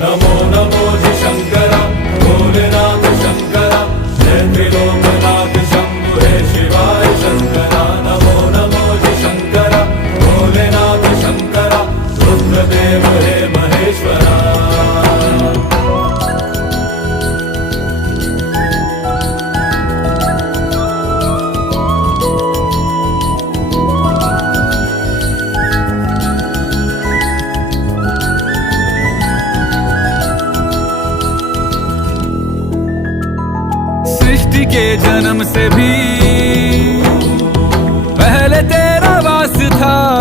नमो नमो जी शंकरा भोलेनाथ शंकरा जय त्रिलोकनाथ शंभु हे शिवाय शंकरा नमो नमो जी शंकरा भोलेनाथ शंकरा रुद्रदेव हे महेश्वरा। सृष्टि के जन्म से भी